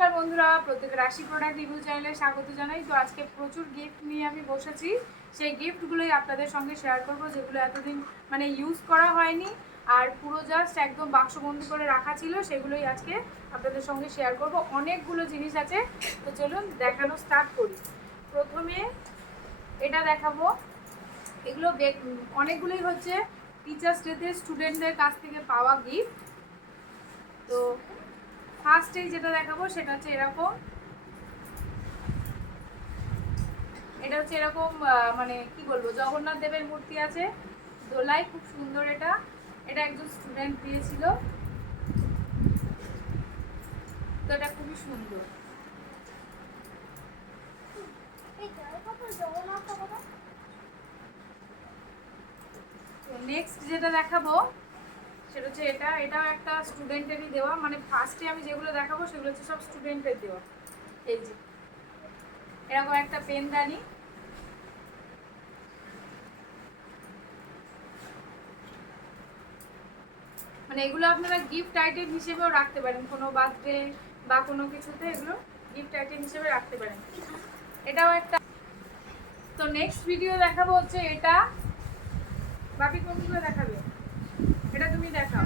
নমস্কার বন্ধুরা, প্রত্যেক রাশি প্রোডাক্ট রিভিউ চ্যানেলে স্বাগত জানাই। তো আজকে প্রচুর গিফট নিয়ে আমি বসেছি। সেই গিফটগুলোই আপনাদের সঙ্গে শেয়ার করব, যেগুলো এতদিন ইউজ করা হয়নি আর পুরো জাস্ট একদম বাক্সবন্দি করে রাখা ছিল, সেগুলোই আজকে আপনাদের সঙ্গে শেয়ার করব। অনেকগুলো জিনিস আছে, তো চলুন দেখানো স্টার্ট করি। প্রথমে এটা দেখাবো। এগুলো অনেকগুলোই হচ্ছে টিচার্স ডেতে স্টুডেন্টদের কাছ থেকে পাওয়া গিফট। তো ফার্স্টেই যেটা দেখাবো সেটা হচ্ছে এরকম। এটা হচ্ছে এরকম কি বলবো, জগন্নাথ দেবের মূর্তি আছে দোলায়, খুব সুন্দর। এটা এটা একজন স্টুডেন্ট দিয়েছিল, তো এটা খুবই সুন্দর। তো নেক্সট যেটা দেখাবো সেটা হচ্ছে এটাও একটা স্টুডেন্টেরই দেওয়া। ফার্স্টে আমি যেগুলো দেখাবো সেগুলো হচ্ছে সব স্টুডেন্টের দেওয়া। এই যে এরকম একটা পেনদানি, এগুলো আপনারা গিফট আইটেম হিসেবেও রাখতে পারেন, কোনো বার্থডে বা কোনো কিছুতে এগুলো গিফট আইটেম হিসেবে রাখতে পারেন। এটাও একটা। তো নেক্সট ভিডিও দেখাবো হচ্ছে এটা। বাপি কোনগুলো দেখাবে? এটা তুমি দেখাও।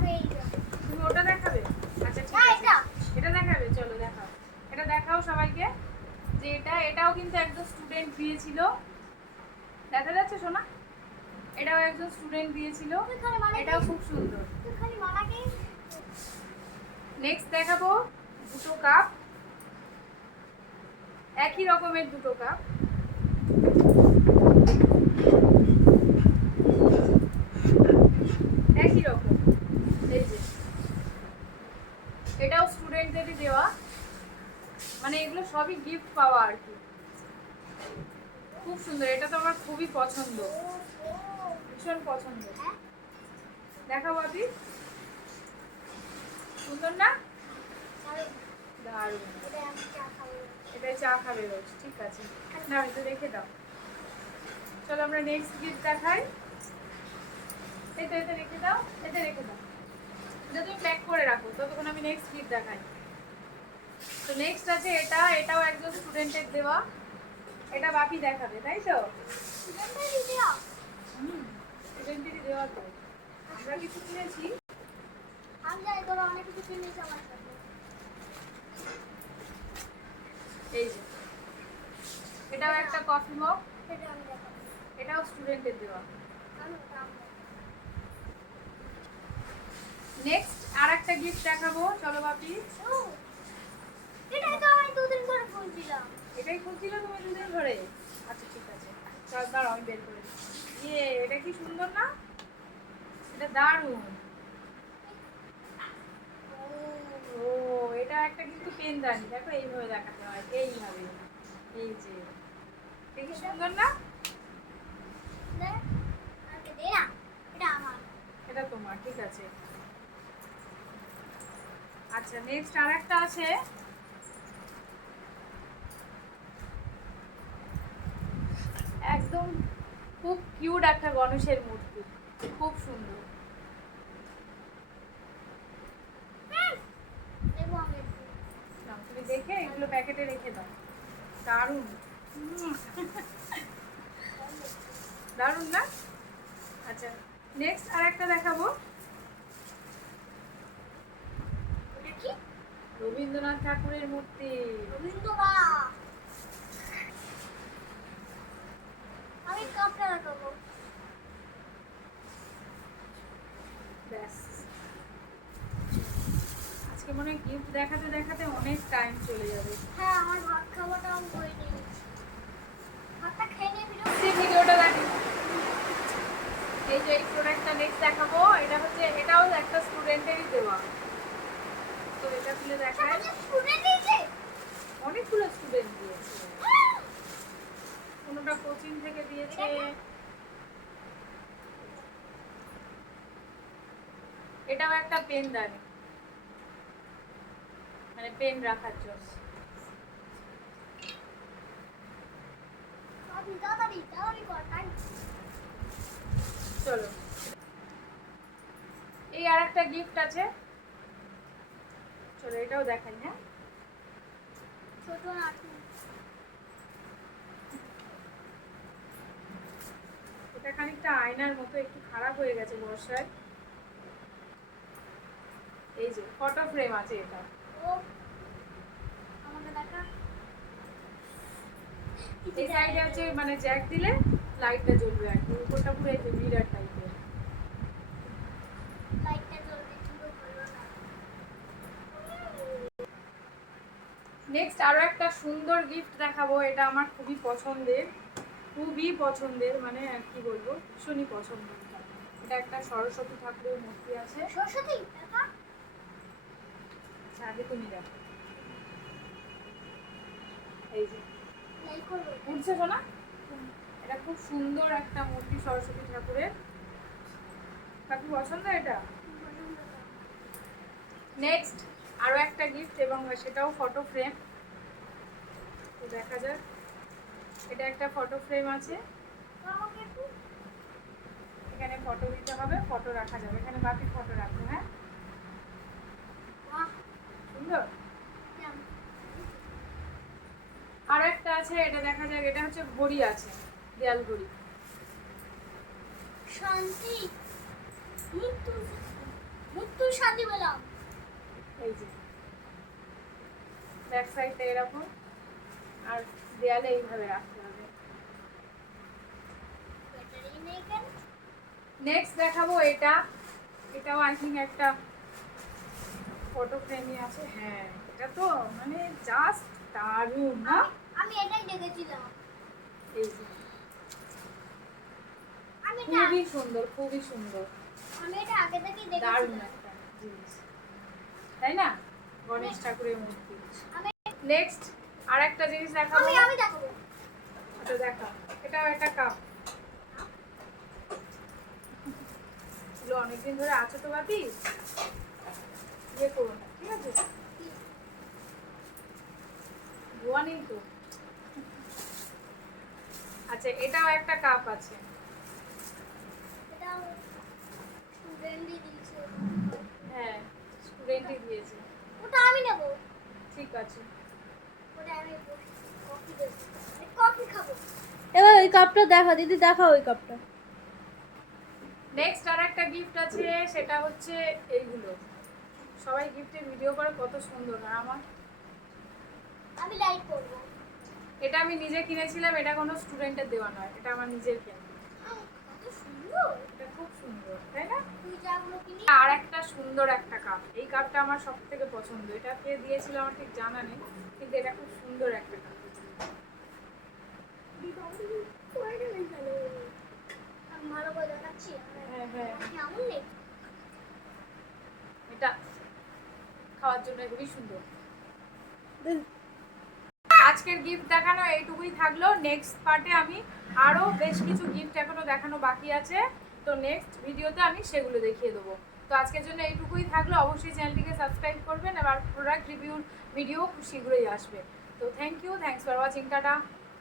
তুমি ওটা দেখাবে? আচ্ছা ঠিক আছে, এটা দেখাবে। চলো দেখাও, এটা দেখাও সবাইকে। যে এটাও কিন্তু একজন স্টুডেন্ট দিয়েছিল। দেখা যাচ্ছে সোনা? এটাও একজন স্টুডেন্ট দিয়েছিল, এটাও খুব সুন্দর। নেক্সট দেখাবো দুটো কাপ, একই রকমের দুটো কাপ। একই রকম, এই যে এটাও স্টুডেন্টদেরই দেওয়া। এগুলো সবই গিফট পাওয়া আর কি। খুব সুন্দর, এটা তো আমার খুবই পছন্দ, ভীষণ পছন্দ। দেখাবো আপনি, সুন্দর না? দারুণ। এটাই চা খাবে রোজ, ঠিক আছে না? এটা রেখে দাও। চলো আমরা নেক্সট গিফট দেখাই। এতে রেখে দাও, এতে রেখে দাও, এটা তুমি প্যাক করে রাখো, ততক্ষণ আমি নেক্সট গিফট দেখাই। তো নেক্সট আছে এটাও একজন স্টুডেন্টের দেওয়া। এটা বাপি দেখাবে, তাই তো? স্টুডেন্টেরই দেওয়া। তো আমরা কিছু কিনেছি, এই যে এটাও একটা কফি মগ, এটাও স্টুডেন্টের দেওয়া। নেক্সট আর একটা গিফট দেখাবো, চলো বাপি। এটাই খুঁজছিল তুমি দুদিন ধরে? আচ্ছা ঠিক আছে, চল দাঁড়াও আমি বের করে দিচ্ছি। এটা কি সুন্দর না? এটা দারুণ। ও, এটা একটা কিন্তু পেনদানি, দেখো এইভাবে দেখাতে হয়, এইভাবে। এই যে এটা কি সুন্দর না? এটা তোমার, ঠিক আছে। আচ্ছা নেক্সট আর একটা আছে। একদম খুব কিউট একটা গণেশের মূর্তি, খুব সুন্দর। তুমি দেখে এগুলো প্যাকেটে রেখে দাও। দারুণ, দারুণ না? আচ্ছা নেক্সট আর একটা দেখাবো। রবীন্দ্রনাথ ঠাকুরের মূর্তি। ব্যাস, আজকে মনে হয় গিফট দেখাতে দেখাতে অনেক টাইম চলে যাবে। হ্যাঁ, আমার ভাত খাওয়াটাও হয়ে গেছে। ভাতটা খেয়ে নিয়ে ভিডিওটা দেখো। এই যে এই প্রোডাক্টটা নেক্সট দেখাবো, এটাও একটা স্টুডেন্টেরই দেওয়া। তো এটা খুলে দেখায়। অনেকগুলো স্টুডেন্ট দিয়েছে, কোনোটা কোচিং থেকে দিয়েছে। এটাও একটা পেনদানি, পেন রাখার জন্য। চলো এই আর একটা গিফট আছে, চলো এটাও দেখাই। হ্যাঁ নাটু নাটু। এটা খানিকটা আয়নার মতো, একটু খারাপ হয়ে গেছে বর্ষায়। এই যে ফটো ফ্রেম আছে এটা। ও আমাকে দেখা। এই সাইডে আছে মানে জ্যাক দিলে লাইটটা জ্বলবে আর কি, উপরটা পুরো এই যে মিরর টাইপের। লাইটটা জ্বলবে কিন্তু ভালো না। নেক্সট আরো একটা সুন্দর গিফট দেখাবো, এটা আমার খুবই পছন্দের, মানে আর কি বলবো, ভীষণই পছন্দের। এটা একটা সরস্বতী ঠাকুরের মূর্তি আছে। সরস্বতী দেখা। আচ্ছা, আগে তুমি দেখো। এই যে লাইক করো। উঠছে না, এটা খুব সুন্দর একটা মূর্তি সরস্বতী ঠাকুরের। কাকু পছন্দ এটা? নেক্সট আরো একটা গিফট, এবং সেটাও ফটো ফ্রেম। তো দেখা যাক, এটা একটা ফটো ফ্রেম আছে, আমাকে একটু এখানে ফটো দিতে হবে, ফটো রাখা যাবে, এখানে বাকি ফটো রাখবো। হ্যাঁ, বাহ সুন্দর। কেমন? আর একটা আছে, এটা দেখা যাক, এটা হচ্ছে ঘড়ি আছে, দেয়াল ঘড়ি। শান্তি মৃত্যু মৃত্যু শান্তি বললাম। এই যে ব্যাক সাইডটা এরকম, আর দেয়ালে এইভাবে রাখতে হবে। ব্যাটারি নেই কেন? নেক্সট দেখাবো এটা, এটাও আই থিঙ্ক একটা ফটো ফ্রেমই আছে। হ্যাঁ, এটা তো মানে জাস্ট দারুণ না? আমি এটাই দেখেছিলাম। এই যে আমি এটা খুবই সুন্দর, খুবই সুন্দর, আমি এটা আগে থেকেই দারুণ দেখেছিলাম। একটা জিনিস, তাই না? গণেশ ঠাকুরের মূর্তি। আমি নেক্সট আর একটা জিনিস দেখাবো, আমি দেখাবো। এটা দেখা, এটাও একটা কাপ। এগুলো অনেকদিন ধরে আছে তো বাপি, ইয়ে করো না, ঠিক আছে? ধোয়া নেই তো। আচ্ছা, এটাও একটা কাপ আছে। এটা স্টুডেন্টই দিয়েছে। হ্যাঁ, স্টুডেন্টই দিয়েছে। ওটা আমি নেব। ঠিক আছে। ওটা আমি কফি দেব। কফি খাবো। এবার ওই কাপটা দেখা দিদি, দেখা ওই কাপটা। নেক্সট আর একটা গিফট আছে, সেটা হচ্ছে এইগুলো। সবাই গিফটের ভিডিও করে, কত সুন্দর না আমার। আমি লাইক করব। এটা আমি নিজে কিনেছিলাম, এটা কোনো স্টুডেন্টের দেওয়া নয়, এটা আমার নিজের কেনা। কত সুন্দর। এটা খুব সুন্দর, তাই না? তুই যাগুলো কিনি আর একটা সুন্দর একটা কাপ, এই কাপটা আমার সব থেকে পছন্দ। এটা কে দিয়েছিল আমার ঠিক জানা নেই, কিন্তু এটা খুব সুন্দর একটা কাপ। আমি ভালো করে দেখাচ্ছি। হ্যাঁ হ্যাঁ, কেমন নেই? এটা খাওয়ার জন্য খুবই সুন্দর। আজকের গিফট দেখানো এইটুকুই থাকলো। নেক্সট পার্টে আমি আরো বেশ কিছু গিফট এখনো দেখানো বাকি আছে, তো নেক্সট ভিডিওতে আমি সেগুলো দেখিয়ে দেবো। তো আজকের জন্য এইটুকুই থাকলো। অবশ্যই চ্যানেলটিকে সাবস্ক্রাইব করবেন, এবার প্রোডাক্ট রিভিউর ভিডিও খুব শীঘ্রই আসবে। তো thank you, thanks for watching, tata.